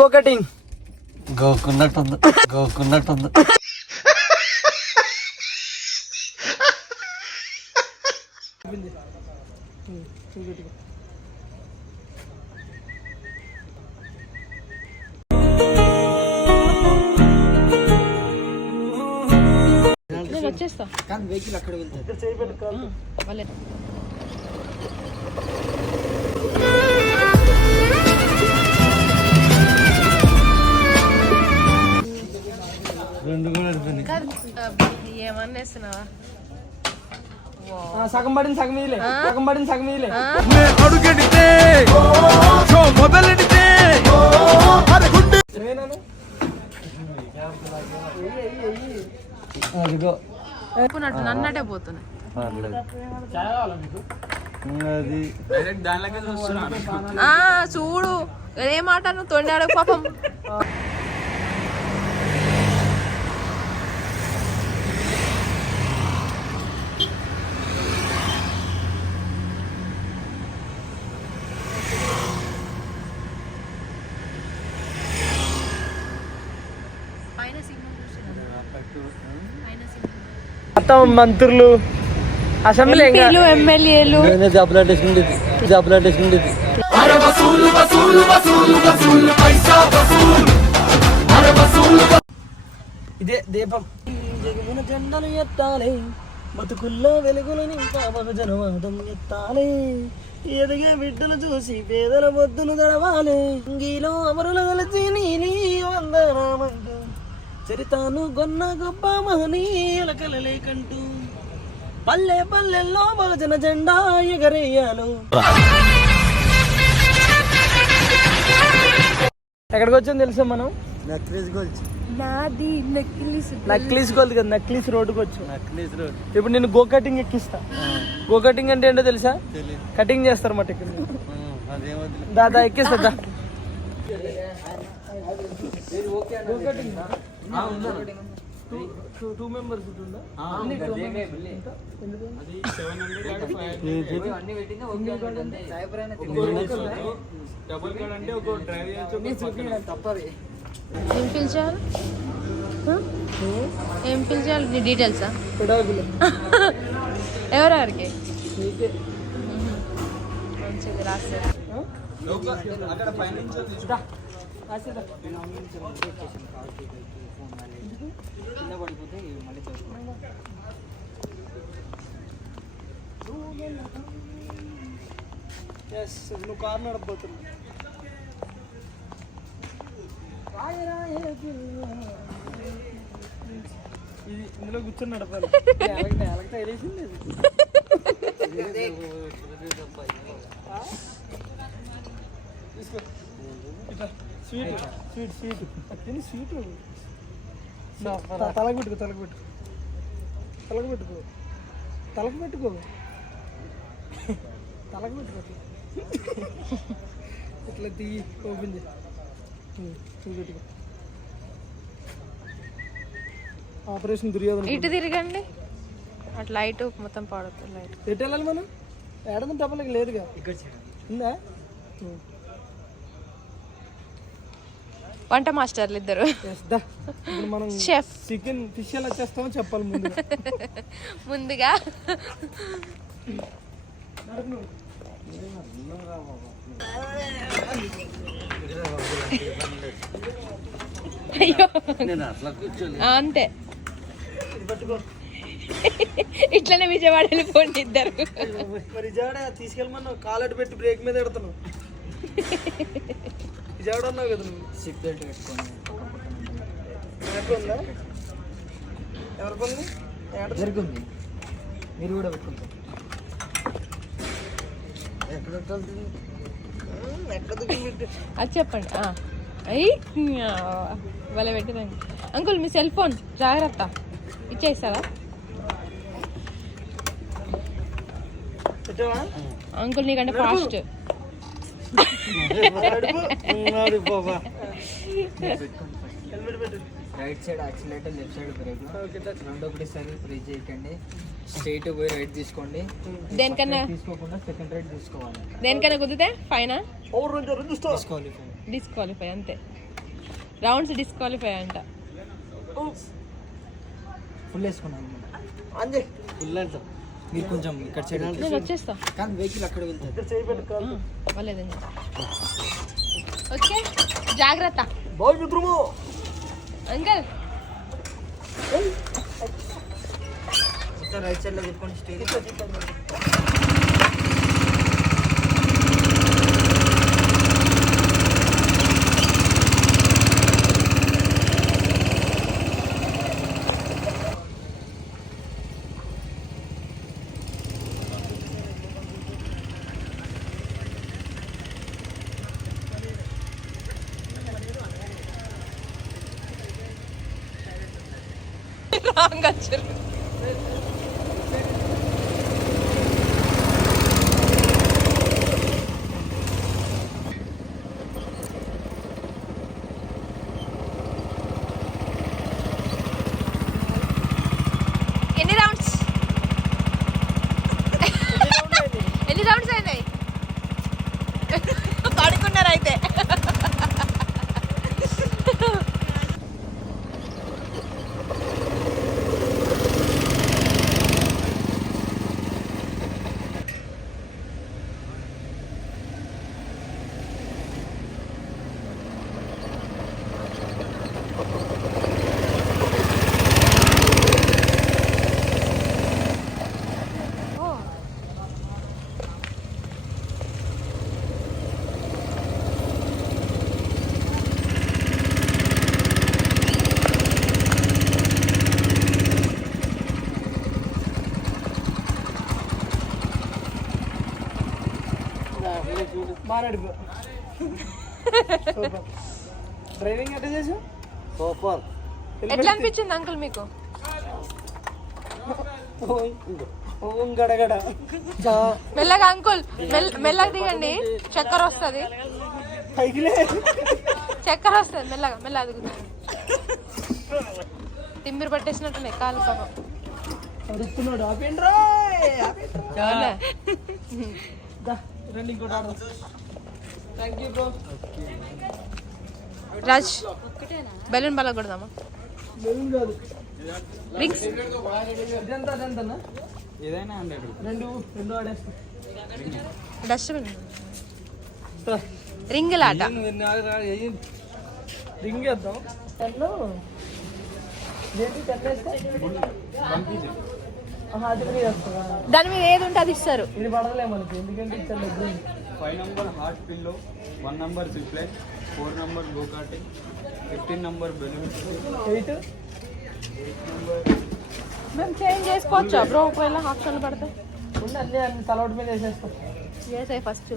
Go karting గోకున్నట్టుంది గోకున్నట్టుంది. నేను వచ్చేస్తా. కానీ వెహికల్ అక్కడ వెళ్తాయి రెండు కూడా ఏమన్నా వేస్తున్నావా? సగం పడింది సగం ఇదిలే సగం పడింది సగం ఇదిలే అడుగెడితే మొదలెడితే నేనను అదిగో. అనుకున్నట్టు నన్నటే పోతున్నాయి. చూడు. ఏ మాట నువ్వు తొండాడు పాపం. మొత్తం మంత్రులు. అసెంబ్లీ ఇంకా ఎమ్మెల్యేలు. దెబ్బలాటేసుకుండేది ఇదే. దీపం. జగమున జెండను ఎత్తాలి బతుకుల్లో వెలుగులు నింపా బహుజనవాదం ఎత్తాలి. ఎదిగే బిడ్డలు చూసి పేదల బొద్దును తడవాలి ఇంగిలో అమరుల కలిసి నీలి వందనామంటూ చరితాను గొన్న గొప్ప మహనీయుల కలలేకంటూ పల్లె పల్లెల్లో బహుజన జెండా ఎగరేయాలు ఎక్కడికి వచ్చాం తెలుసా మనం? నక్లీస్ గోల్చి నాది నెక్కిలిస్ నక్లీస్ గోల్డ్ కదా నక్లీస్ రోడ్డుకి వచ్చాం. Necklace Road. ఇప్పుడు నేను గో కటింగ్ ఎక్కిస్తా. గో కటింగ్ అంటే ఏంటో తెలుసా? తెలియదు కటింగ్ చేస్తారు మాట ఇక్కడ అదేమొద్దు దాదా ఎక్కిస్తా దా. టూ- మెంబర్స్ ఉంటుందా? ఏం పిలిచారు? ఏం పిలిచారు? నీ డీటెయిల్సా. ఎవరెవరికి. మంచిది రాస్తారు ఆ? దా. రాసేదా. Yes, నువ్వు కారు నడపబోతున్నావు ఇది ఇందులో కూర్చొని నడపాలి ఇది. ఆ? తీసుకో. స్వీట్ స్వీట్ స్వీట్ స్వీట్ తలకు పెట్టుకో తలకు పెట్టుకో తలకు పెట్టుకో తలకు పెట్టుకో తలకు పెట్టుకో అట్లా. ఇట్లా తీయి ఓపెన్ చేయి. పెట్టుకో ఆపరేషన్ దుర్యోధన ఇటు తిరగండి. అట్లా లైట్ మొత్తం పాడుతుంది లైట్. ఎటు వెళ్ళాలి మనం? ఏడన డబ్బులకి లేదుగా. ఉందా? వంట మాస్టర్లు ఇద్దరు. మనం చికెన్ ఫిష్ ఎలా చేస్తామో చెప్పాలి ముందు ముందుగా. అయ్యో అంతే. ఇట్లనే విజయవాడ వెళ్ళిపోండి ఇద్దరు. విజయవాడ తీసుకెళ్ళమన్నావు కాలటి పెట్టి బ్రేక్ మీద పెడతాను అన్నావు కదా నువ్వు? సిప్ బెల్ట్ పెట్టుకోండి ఎవరికి ఉందా ఎవరికి ఉంది ఏడ జరుగుంది మీరు కూడా పెట్టుకుంటారు. ఎక్కడ. అది చెప్పండి. ఆ. అయ్యి వాళ్ళ పెట్టిరండి అంకుల్ మీ సెల్ ఫోన్ జాగ్రత్త. ఇచ్చేస్తారా? అంకుల్ నీకంటే ఫాస్ట్ నడుపు. ఉన్నాడు బాబా హెల్మెట్ పెట్టు right side accelerator left side brake. రెండు ఒకటిసారి ప్రెస్ చేయకండి. స్ట్రైట్ పోయి రైట్ తీసుకోండి. దేనికన్నా? తీసుకోకుండా సెకండ్ రైట్ తీసుకోవాలి. దేనికన్నా కుదితే ఫైనా డిస్క్వాలిఫై డిస్క్వాలిఫై అంతే. రౌండ్స్ డిస్క్వాలిఫై అంట. ఫుల్ వేసుకున్నాను అంజే ఫుల్ అంట. మీరు కొంచెం ఇక్కడ సైడ్ నేను వచ్చేస్తా. కానీ వెహికల్ అక్కడ పెట్టుకోవాలి వాళ్ళేదని ఓకే జాగ్రత్త. బాయ్ మిత్రము అంకల్. రైట్ సైడ్లో పెట్టుకొని స్టేజ్ రాంగ్ వచ్చారు ఎన్ని రౌండ్స్ ఎన్ని రౌండ్స్ అయినాయి పడుకున్నారు అయితే బాగా నడిపో సూపర్ డ్రైవింగ్ ఎట్లా చేసావు? సూపర్. ఎట్లా అనిపించింది అంకుల్ మీకు? ఓం గడగడ జా మెల్లగా అంకుల్ మెల్ల- మెల్లగా దిగండి. చక్కెర వస్తుంది. చక్కెర వస్తుంది మెల్లగా మెల్లగా దిగుతుంది తిమ్మిరి పట్టేసినట్టున్నాయి కాలు పాపం? రండి ఇంకోటి ఆడదాం. రాజ్ బెలూన్ బల కొడదామా రింగ్స్ ఏదైనా రెండు రెండు ఆడేస్తా. డస్ట్బిన్ రింగ్ వేద్దాం. దాని మీద ఏది ఉంటే అది ఇస్తారు. ఇది పడలే మనకి ఎందుకంటే five number heart pillow one number zipline four number go karting fifteen number balloons eight? మేము చేంజ్ చేసుకోవచ్చా బ్రో? ఒకవేళ ఆప్షన్లు పడతాయి ఉండి అన్ని అన్ని తలవాటి మీద వేసేస్తాం చేసాయి ఫస్ట్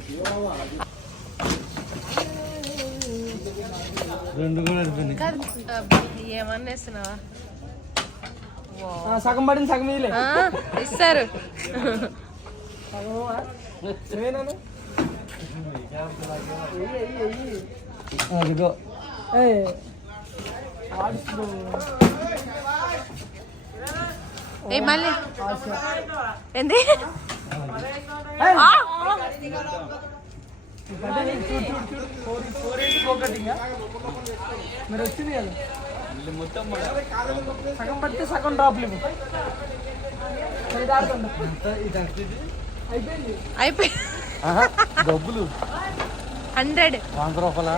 రెండు ఏమన్నా వేస్తున్నావా? ఆ, సగం పడింది సగం ఇస్తారు. అదిగో ఏ మళ్ళీ. ఏంది? మరి వచ్చింది కదా సగం పడితే సగం డ్రాప్లు అయిపోయింది. అయిపోయి డబ్బులు. హండ్రెడ్. వంద రూపాయల?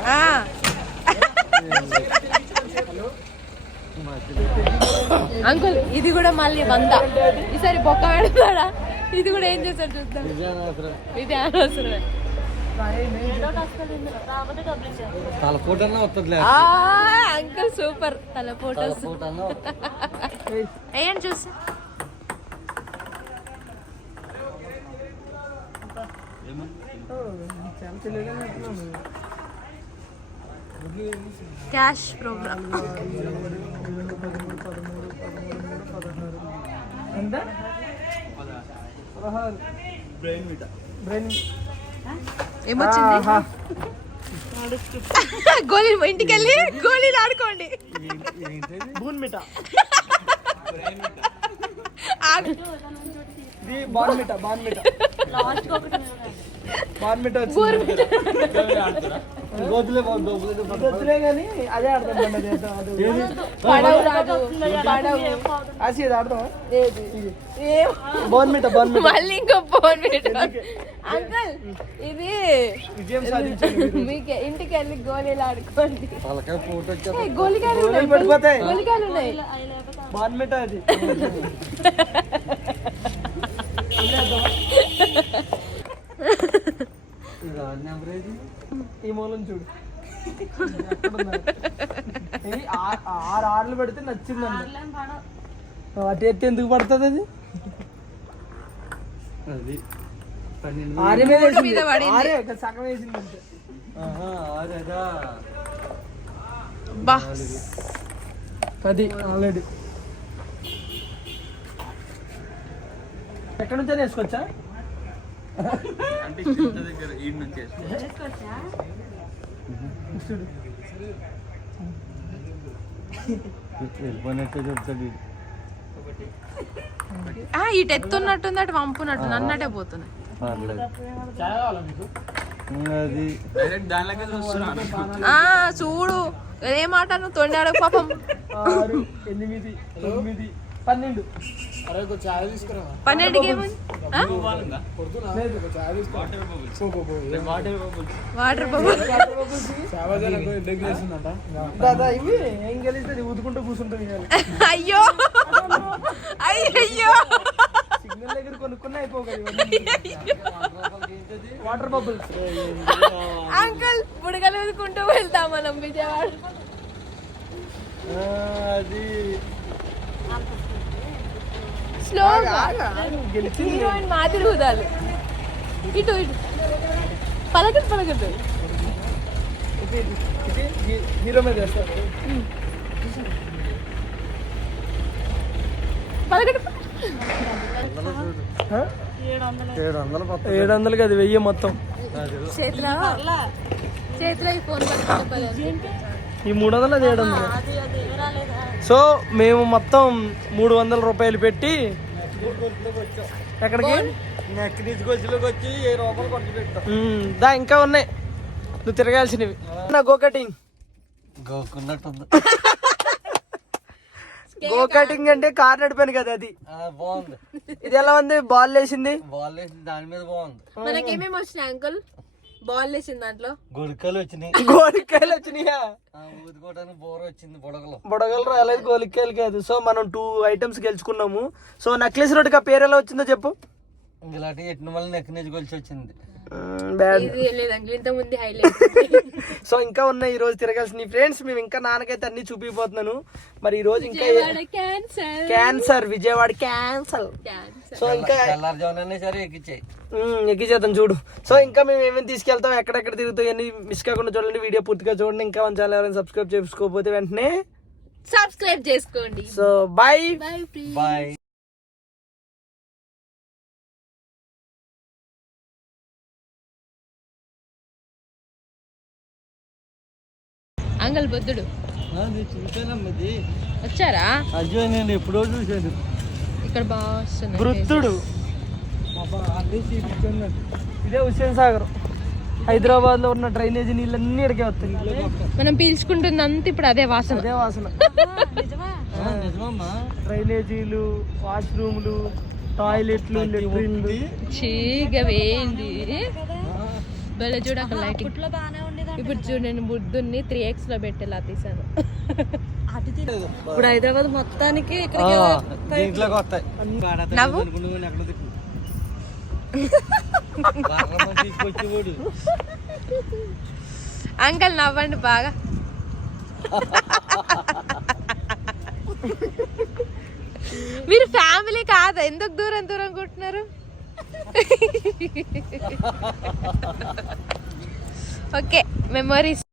అంకుల్ ఇది కూడా మళ్ళీ వంద. ఈసారి బొక్క పెడతాడా? ఇది కూడా ఏం చేశాడు చూద్దాం. ఇది అనవసరమే. Uncle super. తల ఫోటోస్ వేయండి చూసి. అంటున్నాను క్యాష్ ప్రోగ్రామ్. ఎంత? పదహారు బ్రెయిన్ విట బ్రెయిన్ ఏమొచ్చింది గోళీ ఇంటికి వెళ్ళి గోళీలు ఆడుకోండి బూన్ మిఠా బాన్ మిఠా బాన్ మిఠా ఇది వద్దులే కానీ అదే ఆడదాం బండి అది వేద్దాం, అది పడవు రాదు. పడవు. ఆసి ఇది ఆడదామా? ఏది? ఏం? బోర్మిట బోర్మిట మళ్ళీ ఇంకో ఫోన్ అంకుల్ ఇది మీకే ఇంటికి వెళ్ళి గోళీలు ఆడుకోండి. గోళీకాయలు ఉన్నాయి. గోళీకాయలు ఉన్నాయి. బోర్మిట అది ఇది ఆడ నెంబర్ ఏది? ఈ మూలం చూడు. ఆరు ఆర్లు పెడితే నచ్చిందండి అటు ఎత్తి ఎందుకు పడుతుంది అది? అది ఆరే మీద. ఆరే సగం వేసింది అంతే. అదేదా బా. పది ఆల్రెడీ. ఎక్కడి నుంచో వేసుకోవచ్చా? అంటే చింత దగ్గర ఈ నుంచి చూడు వెళ్ళిపోయినట్టే చెప్తాడు ఇటు ఎత్తున్నట్టుంది అటు వంపునట్టు అన్నట్టే పోతున్నాయి. చూడు. ఏ మాట నువ్వు తొండాడు పాపం. ఆరు ఎనిమిది తొమ్మిది పన్నెండు. పన్నెండుకి ఏముంది? Water bubbles water bubbles water bubble దాదా ఇవి ఏం గెలిస్తే ఊదుకుంటూ కూర్చుంటాం ఇవాళ అయ్యో. అయ్యో సిగ్నల్ దగ్గర కొనుక్కున్నా అయిపోగలి వాటర్ బబుల్స్ అంకుల్ బుడగలు ఊదుకుంటూ వెళ్తాం మనం విజయవాడ. అది స్లోగా హీరోయిన్ మాదిరి ఊదాలి. ఇటు ఇటు. పలకట్టు పలకట్టు హీరో మీద? ఏడు వందలకి అది వెయ్యి మొత్తం. చేతిలో ఈ మూడు వందలు. అది ఏడు వందలు సో మేము మొత్తం మూడు వందల రూపాయలు పెట్టి ఎక్కడికి? వచ్చి రూపాయలు ఖర్చు పెట్టాం. దా ఇంకా ఉన్నాయి. నువ్వు తిరగాల్సినవి. నా గో కటింగ్ గోకున్నట్టుంది. గో కటింగ్ అంటే కార్ నడిపాను కదా అది. బాగుంది. ఇది ఎలా ఉంది? బాల్ వేసింది బాల్ వేసి దాని మీద బాగుంది. మనకి ఏమేమి వచ్చినాయి అంకుల్? బాల్ వేసింది దాంట్లో? గుడికలు వచ్చినాయి. గోలికాయలు వచ్చినాయియా ఆ, ఊదుకోవడానికి బోర వచ్చింది బుడగలు. బుడగలు రాలేదు గోలికాయలు కాదు. సో మనం టూ ఐటమ్స్ గెలుచుకున్నాము. సో నక్లెస్ రోడ్డుకి ఆ పేరు ఎలా వచ్చిందో చెప్పు. ఇలాంటి ఎట్టిన వల్ల నెక్ నుంచి కొలిచి వచ్చింది. బ్యాడ్. ఇది లేదు అంకుల్ ఇంత ముందు హైలైట్ సో ఇంకా ఉన్నాయి ఈ రోజు తిరగాల్సిన. ఫ్రెండ్స్ మేము ఇంకా నాన్నకైతే అన్ని చూపిపోతున్నాను. మరి ఈ రోజు ఇంకా cancer cancer Vijayawada cancer so ఇంకా సరే ఎక్కిచ్చాయి చూడు. సో ఇంకా మేము ఏమేమి తీసుకెళ్తాం ఎక్కడెక్కడ తిరుగుతాం అన్ని మిస్ కాకుండా చూడండి వీడియో పూర్తిగా చూడండి. ఇంకా మన ఛానల్ ఎవరైనా సబ్స్క్రైబ్ చేసుకోకపోతే వెంటనే సబ్స్క్రైబ్ చేసుకోండి. సో బాయ్ బాయ్ అంగల్ బుద్ధుడు. వచ్చారా? అయ్యో నేను ఎప్పుడో చూశాను. ఇక్కడ బాగా వస్తున్నాయి వృద్ధుడు ఇదే హుస్సేన్ సాగర్. హైదరాబాద్లో ఉన్న డ్రైనేజీ నీళ్ళన్నీ ఇక్కడికే వస్తాయి. మనం పీల్చుకుంటుంది అంతా ఇప్పుడు అదే వాసన. అదే వాసన. డ్రైనేజీలు వాష్రూమ్లు టాయిలెట్లు లెట్రిన్లు చీగవేంది భలే చూడ అక్కడ లైటింగ్. ఇప్పుడు చూడు నేను బుద్ధుని త్రీ ఎక్స్లో పెట్టేలా తీసాను. ఇప్పుడు హైదరాబాద్ మొత్తానికి దీంట్లోకి వస్తాయి. అంకల్ నవ్వండి బాగా. మీరు ఫ్యామిలీ కాదా? ఎందుకు దూరం దూరం కొట్టున్నారు ఓకే మెమరీస్.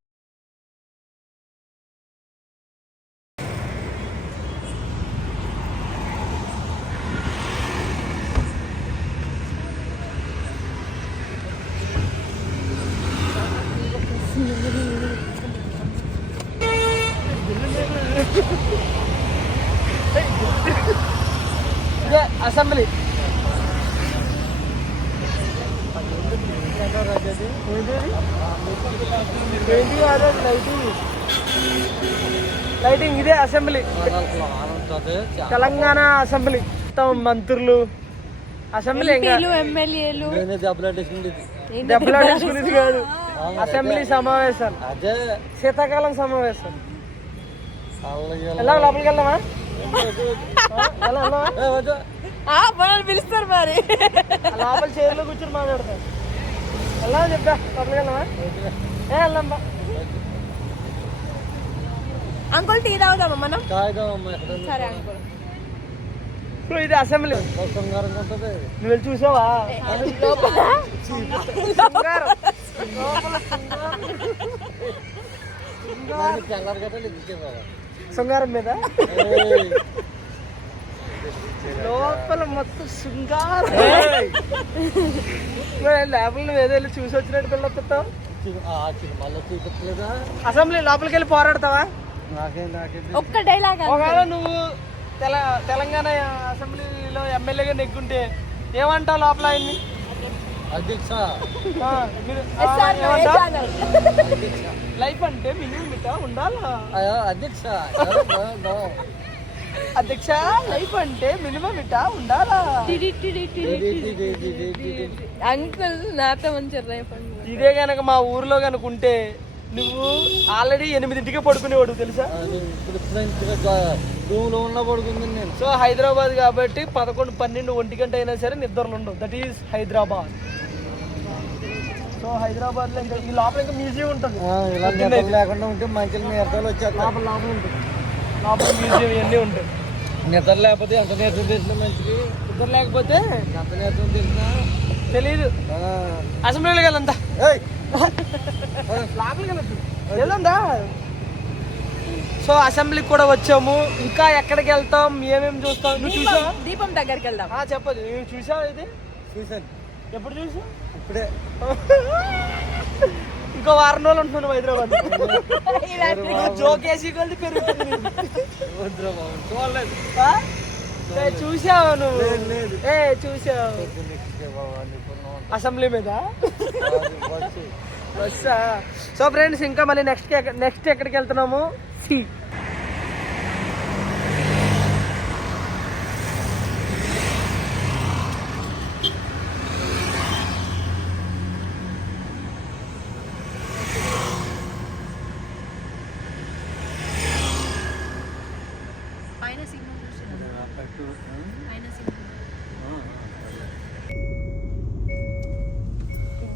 అసెంబ్లీ. ఏంటి కాదు లైటింగ్ ఇదే అసెంబ్లీ. తెలంగాణ అసెంబ్లీ. మొత్తం మంత్రులు. అసెంబ్లీ ఎమ్మెల్యేలు. దెబ్బలాడేసుకునేది కాదు. అసెంబ్లీ సమావేశాలు. అదే. శీతాకాలం సమావేశాలు చల్లగా వెళ్దాం లోపలికి వెళ్దామా? మనల్ని పిలుస్తారు మరి. ఆ లోపల చైర్లో కూర్చొని మాట్లాడతాం. వెళ్దామని చెప్పా లోపలికి వెళ్దామా? ఏ వెళ్దాం బా అంకుల్ టీ తాగుదామా మనం? సరే అంకుల్. ఇప్పుడు ఇది అసెంబ్లీ. నువ్వు వెళ్ళి చూసావా. శృంగారం మీద. లోపల మొత్తం శృంగారం. లోపల నువ్వు ఏదో వెళ్ళి చూసి వచ్చినట్టు చూపించలేదా? అసెంబ్లీ లోపలికి వెళ్ళి పోరాడతావా? ఒక్క డైలాగ్ ఒకవేళ నువ్వు తెల తెలంగాణ అసెంబ్లీలో ఎమ్మెల్యేగా నెగ్గుంటే ఏమంటావు లోపల ఆయన్ని? అధ్యక్ష? లైఫ్ అంటే మినిమం ఇట ఉండాలా? అధ్యక్ష. అధ్యక్ష లైఫ్ అంటే మినిమం ఇట ఉండాలా. అంకుల్ నాతో మంచి రేపండి ఇదే గనక మా ఊర్లో గనక ఉంటే నువ్వు ఆల్రెడీ ఎనిమిదింటికే పడుకునేవాడు తెలుసా? ఆ, నేను ఇప్పుడు ఫ్రెండ్స్గా రూమ్లో ఉన్న పడుకుంది నేను. సో హైదరాబాద్ కాబట్టి పదకొండు పన్నెండు ఒంటి గంట అయినా సరే నిద్రలు ఉండవు. That is Hyderabad. సో హైదరాబాద్లో ఇంకా ఈ లోపల ఇంకా మ్యూజియం ఉంటుంది. లేకుండా ఉంటే మంచి నేతలు వచ్చేస్తా లోపల లోపల ఉంటుంది. లోపల మ్యూజియం ఇవన్నీ ఉంటాయి. నిద్ర లేకపోతే ఎంత నేతం తెలిసిన మంచిది నిద్ర లేకపోతే ఎంత నేతం తెలిసినా? తెలియదు వెళ్ళందా ఏయ్, లోపలికి వెళ్ళదు వెళ్ళందా సో అసెంబ్లీకి కూడా వచ్చాము. ఇంకా ఎక్కడికి వెళ్తాం? ఏమేమి చూస్తాం? నువ్వు చూసావా? దీపం దగ్గరికి వెళ్దాం. ఆ, చెప్పదు నువ్వు చూసావా ఇది? చూశాను. ఎప్పుడు చూసావు? ఇప్పుడే. ఇంకో వారం రోజులు ఉంటున్నాను హైదరాబాద్. జోకేసి కొద్ది పెరుగుతుంది. చూసావు నువ్వు? లేదు, లేదు. ఏ చూసావు? అసెంబ్లీ మీద? బస్సా సో ఫ్రెండ్స్ ఇంకా మళ్ళీ నెక్స్ట్ నెక్స్ట్ ఎక్కడికి వెళ్తున్నాము? సి.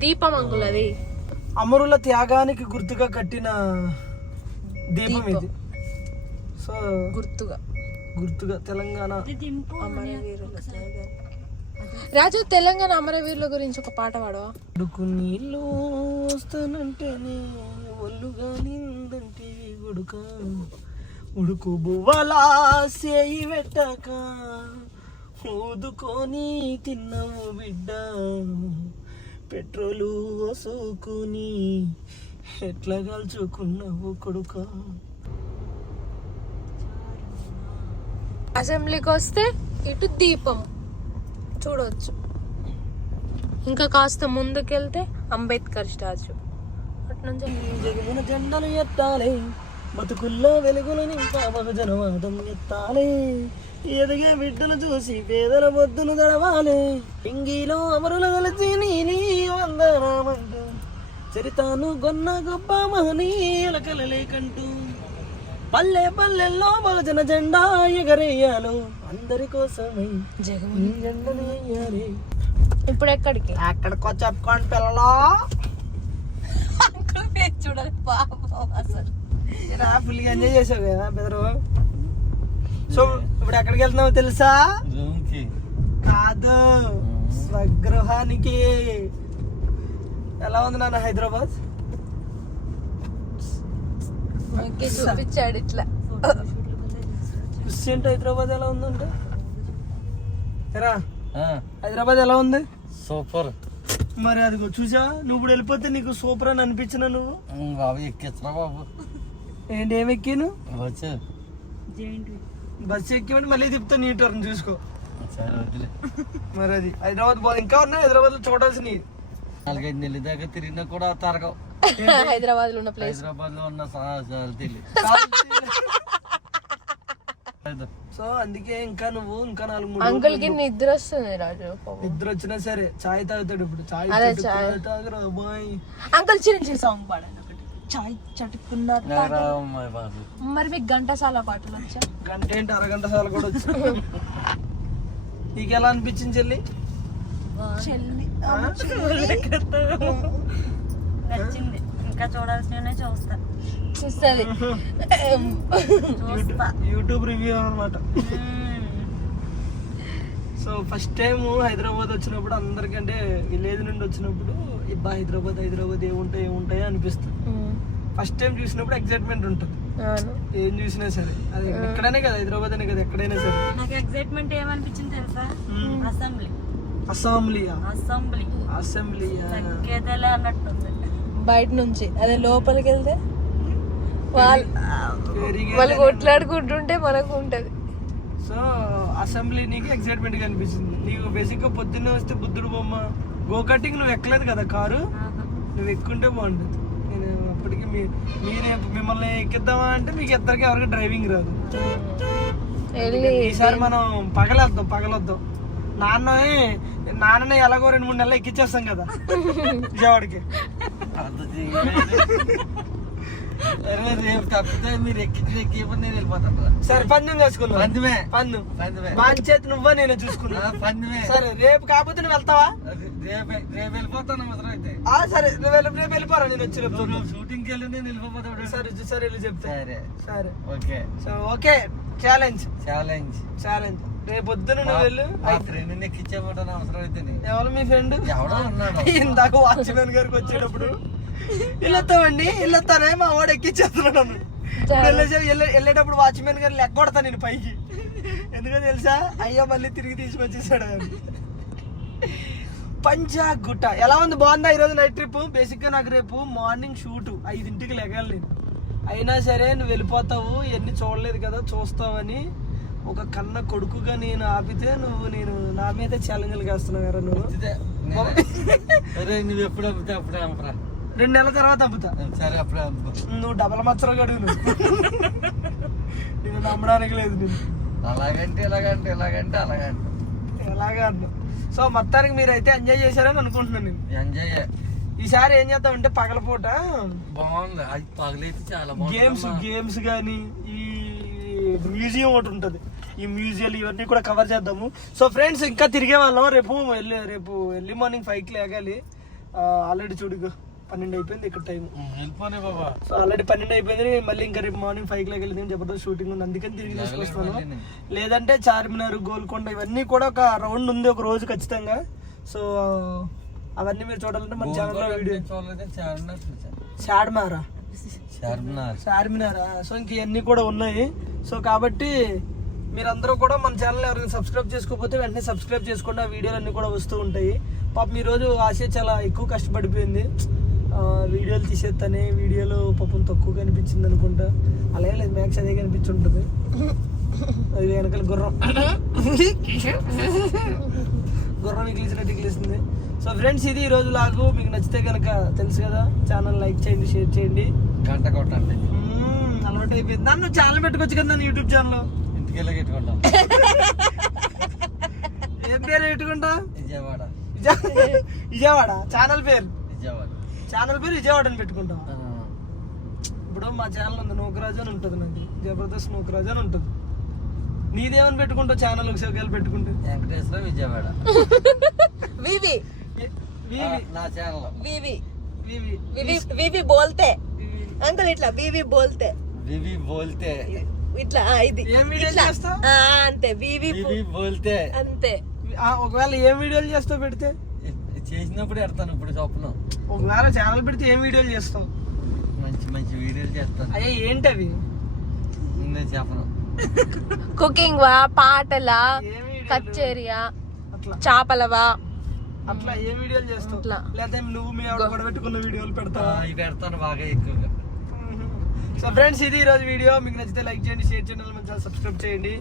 దీపం అంకుల్ అది. అమరుల త్యాగానికి గుర్తుగా కట్టిన దీపం ఇది. సో గుర్తుగా. గుర్తుగా తెలంగాణ. రాజు తెలంగాణ అమరవీరుల గురించి ఒక పాట పాడవా? ఉడుకు నీళ్ళు వస్తానంటేనే ఒళ్ళుగా నిందంటే గుడుక. ఉడుకు బువ్వలా సేయి పెట్టాక ఊదుకొని తిన్నావు బిడ్డ. పెట్రోలు వసుకుని ఎట్లా కాల్చుకున్నావు కొడుక? అసెంబ్లీకి వస్తే ఇటు దీపం. చూడవచ్చు ఇంకా కాస్త ముందుకెళ్తే అంబేద్కర్ స్టాచ్యూ. అటు నుంచి జగమున జెండలు ఎత్తాలే. బతుకుల్లో వెలుగులు నింపా బహుజనవాదం ఎత్తాలే. ఎదిగే బిడ్డలు చూసి పేదల బొద్దును దడవాలే ఇంగిలో అమరులు కలిసి నీలి వందనామంటూ చరితాను గొన్న గొప్ప మహనీయుల కలలేకంటూ పల్లె పల్లెల్లో బహుజన జెండా ఎగరేయాలు. అందరి కోసమై జగన్ ఈ జెండలు వేయాలి. ఇప్పుడు ఎక్కడికి అక్కడికో చెప్పుకోండి పిల్లలు. చూడాలి పాపం అసలు. ఫుల్గా ఎంజాయ్ చేసావు కదా బెదరు? సో ఇప్పుడు ఎక్కడికి వెళ్తున్నావు తెలుసా? కాదు స్వగృహానికి. ఎలా ఉంది నాన్న హైదరాబాద్? ఓకే చూపించాడు ఇట్లా. క్రిస్టియన్ హైదరాబాద్ ఎలా ఉందంటే? ఎరా ఆ, హైదరాబాద్ ఎలా ఉంది? సూపర్. మరి అది చూసా నువ్వు ఇప్పుడు వెళ్ళిపోతే నీకు సూపర్ అని అనిపించిన నువ్వు? బాబు ఎక్కించరా బాబు. ఏంటి ఏమి ఎక్కాను బస్సు ఎక్కిమంటే మళ్ళీ తిప్పుతా నీ టర్న్ చూసుకో. మరి అది. హైదరాబాద్ బాగుంది ఇంకా ఉన్నాయి హైదరాబాద్లో చూడాల్సినవి నాలుగైదు నెలల దాకా తిరిగినా కూడా తరగవు. హైదరాబాద్లో ఉన్న ప్లేస్ హైదరాబాద్లో ఉన్న సో అందుకే ఇంకా నువ్వు ఇంకా నాలుగు మూడు అంకుల్కి నిద్ర వస్తుంది రాజు. నిద్ర వచ్చినా సరే చాయ్ తాగుతాడు ఇప్పుడు. చాయ్ అమ్మాయి అంకుల్ చిరంజీవి సాంగ్ ఒకటి చాయ్ చటుకున్న నారాయణ బాబు మరి మీకు ఘంటసాల పాటలు వచ్చా? గంట ఏంటి అరగంట సార్లు కూడా వచ్చి? నీకు ఎలా అనిపించింది చెల్లి? చెల్లి. నచ్చింది. ఇంకా చూడాల్సినవి చూస్తా. చూస్తుంది. చూస్తా. యూట్యూబ్ రివ్యూ అనమాట సో ఫస్ట్ టైం హైదరాబాద్ వచ్చినప్పుడు అందరికంటే విలేజ్ నుండి వచ్చినప్పుడు ఇబ్బా హైదరాబాద్ హైదరాబాద్ ఏముంటాయి ఏముంటాయి అనిపిస్తుంది. ఫస్ట్ టైం చూసినప్పుడు ఎక్సైట్మెంట్ ఉంటుంది. ఏం చూసినా సరే. అది ఎక్కడైనా కదా హైదరాబాద్ అనే కదా ఎక్కడైనా సరే. నాకు ఎక్సైట్మెంట్ ఏమనిపించింది తెలుసా? అసెంబ్లీ. అసెంబ్లీయా? అసెంబ్లీ. అసెంబ్లీయా? తగ్గేదేలే అన్నట్టుంది. బయట నుంచి. అదే లోపలికి వెళ్తే వాళ్ళు కొట్లాడుకుంటుంటే మనకు ఉంటది. సో అసెంబ్లీ నీకు ఎక్సైట్మెంట్ అనిపించింది నీకు బేసిక్గా పొద్దున్నే వస్తే బుద్ధుడు బొమ్మ. గో కటింగ్ నువ్వు ఎక్కలేదు కదా కారు? నువ్వు ఎక్కుంటే బాగుంటుంది. మీరే మిమ్మల్ని ఎక్కిద్దామా అంటే మీకు ఇద్దరికి ఎవరికి డ్రైవింగ్ రాదు. ఈసారి మనం పగలేద్దాం పగలొద్దాం. నాన్న నాన్నని ఎలాగో రెండు మూడు నెలలు ఎక్కిచ్చేస్తాం కదా విజయవాడకి. రేపు తప్పితే మీరు ఎక్కి నేను వెళ్ళిపోతాను. సరే పందెం వేసుకుందాం పందెమే. పందు. పందెమే. బాధ్యత నువ్వా నేను చూసుకున్నా. పందెమే. సరే రేపు కాకపోతే నువ్వు వెళ్తావా? అది రేపు రేపు వెళ్ళిపోతాను అవసరం అయితే. ఆ, సరే నువ్వు వెళ్ళి రేపు వెళ్ళిపోరా నేను వచ్చినప్పుడు నువ్వు షూటింగ్కి వెళ్ళి నేను వెళ్ళిపోతాను సరే సరే వెళ్ళి చెప్తా. సరే. సరే. Okay. So okay. Challenge. Challenge. Challenge. రేపు పొద్దున నువ్వు వెళ్ళు. ఫ్రెండ్ అవసరం అయితే ఎవరు మీ ఫ్రెండ్ ఎవడో ఉన్నాడు. ఇందాక వాచ్మెన్ గారికి వచ్చేటప్పుడు. వెళ్ళొస్తామండి వెళ్ళొస్తానే మా వాడు ఎక్కిచ్చేస్తున్నాడు వెళ్ళేటప్పుడు వాచ్మెన్ గారు లెక్క కొడతా నేను పైకి. ఎందుకో తెలుసా? అయ్యో మళ్ళీ తిరిగి తీసుకొచ్చేసాడు పంజాగుట్ట. ఎలా ఉంది? బాగుందా ఈరోజు నైట్ ట్రిప్ బేసిక్గా నాకు రేపు మార్నింగ్ షూట్ ఐదింటికి లెగాలి నేను. అయినా సరే నువ్వు వెళ్ళిపోతావు ఎన్ని చూడలేదు కదా చూస్తావని ఒక కన్న కొడుకుగా నేను ఆపితే నువ్వు నేను నా మీద ఛాలెంజ్లు కాస్తున్నావు కదా నువ్వు. ఇదే, నేనే. అరే నువ్వు ఎప్పుడు అప్పుడే అమ్మరా రెండు నెలల తర్వాత అమ్ముతా. సరే అప్పుడే నువ్వు డబల్ మచ్చలు అడుగు నువ్వు. నేను నమ్మడానికి లేదు నేను అలాగంటే ఎలాగంటే ఎలాగంటే అలాగంటే. ఎలాగా అన్నా. సో మొత్తానికి మీరు అయితే ఎంజాయ్ చేశారని అనుకుంటున్నాను నేను. ఎంజాయ్ ఈసారి ఏం చేద్దామంటే పగలపూట బాగుంది. అది పగలైతే చాలా గేమ్స్ గేమ్స్ కానీ ఈ మ్యూజియం ఒకటి ఉంటుంది. ఈ మ్యూజియం ఇవన్నీ కూడా కవర్ చేద్దాము. సో ఫ్రెండ్స్ ఇంకా తిరిగే వాళ్ళం. రేపు వెళ్ళి రేపు ఎర్లీ మార్నింగ్ ఫైవ్కి లేగాలి. ఆల్రెడీ చూడు పన్నెండు అయిపోయింది ఇక్కడ టైం వెళ్ళిపోనే బాబా. సో ఆల్రెడీ పన్నెండు అయిపోయింది. మళ్ళీ ఇంకా రేపు మార్నింగ్ ఫైవ్కి లేగలింది జబర్దస్త్ షూటింగ్ ఉంది. అందుకని తిరిగి తీసుకొస్తాను. లేదంటే చార్మినార్ గోల్కొండ ఇవన్నీ కూడా ఒక రౌండ్ ఉంది ఒక రోజు ఖచ్చితంగా. సో అవన్నీ మీరు చూడాలంటే మన ఛానల్లో వీడియో చార్మినార్ చార్మారా చార్మినార్. చార్మినారా. సో ఇంక ఇవన్నీ కూడా ఉన్నాయి. సో కాబట్టి మీరందరూ కూడా మన ఛానల్ ఎవరైనా సబ్స్క్రైబ్ చేసుకోకపోతే వెంటనే సబ్స్క్రైబ్ చేసుకోండి. ఆ వీడియోలు అన్నీ కూడా వస్తూ ఉంటాయి. పాపం ఈ రోజు ఆశ చాలా ఎక్కువ కష్టపడిపోయింది. వీడియోలు తీసేస్తానే వీడియోలో పాపం తక్కువ కనిపించింది అనుకుంటా. అలాగే లేదు మ్యాక్స్ అదే కనిపించుంటుంది. అది వెనకాల గుర్రం. గుర్రం ఇగిలిసినట్టు ఇగిలిస్తుంది సో ఫ్రెండ్స్ ఇది ఈ రోజు లాగు. మీకు నచ్చితే కనుక తెలుసు కదా ఛానల్ లైక్ చేయండి షేర్ చేయండి. గంట కొట్టండి. అలవాటు అయిపోయింది నన్ను ఛానల్ పెట్టుకోవచ్చు కదా నన్ను యూట్యూబ్ ఛానల్ ఇంటికి వెళ్ళి పెట్టుకుంటాం. ఏం పేరు పెట్టుకుంటా? విజయవాడ. విజయ- విజయవాడ. ఛానల్ పేరు? విజయవాడ. ఛానల్ పేరు విజయవాడ అని పెట్టుకుంటాం ఇప్పుడు మా ఛానల్ ఉంది నూకరాజు అని ఉంటుంది నాది జబర్దస్త్ నూకరాజు అని ఉంటుంది. నీదేమని పెట్టుకుంటావు ఛానల్ ఒకసారి పెట్టుకుంటే? వెంకటేశ్వర విజయవాడ. వివి. నా ఛానల్ వివి. వివి. వివి వివి బోల్తే. అంకుల్ ఇట్లా వివి బోల్తే. వివి బోల్తే. ఇట్లా ఇది. ఏం వీడియో ఇట్లా. చేస్తావ్? ఆ, అంతే. వివి బోల్తే. అంతే. ఒకవేళ ఏం వీడియోలు చేస్తావు పెడితే? చేసినప్పుడు ఎడతాను ఇప్పుడు స్వప్నం ఒకవేళ ఛానల్ పెడితే ఏం వీడియోలు చేస్తావు మంచి మంచి వీడియోలు చేస్తాను. అయ్యా ఏంటి అవి? నేను చెప్పను. కుకింగ్ వా పాటలా ఏం వీడియోలు? కచ్చేరియా అట్లా. చేపలవా? అట్లా ఏ వీడియోలు చేస్తావు? అట్లా. లేదా నువ్వు మీ ఆవిడ కూడా పెట్టుకున్న వీడియోలు పెడతావా? ఇవి పెడతాను బాగా ఎక్కువగా. సో ఫ్రెండ్స్ ఇది ఈరోజు వీడియో. మీకు నచ్చితే లైక్ చేయండి షేర్ చేయండి మన ఛానల్ సబ్స్క్రైబ్ చేయండి.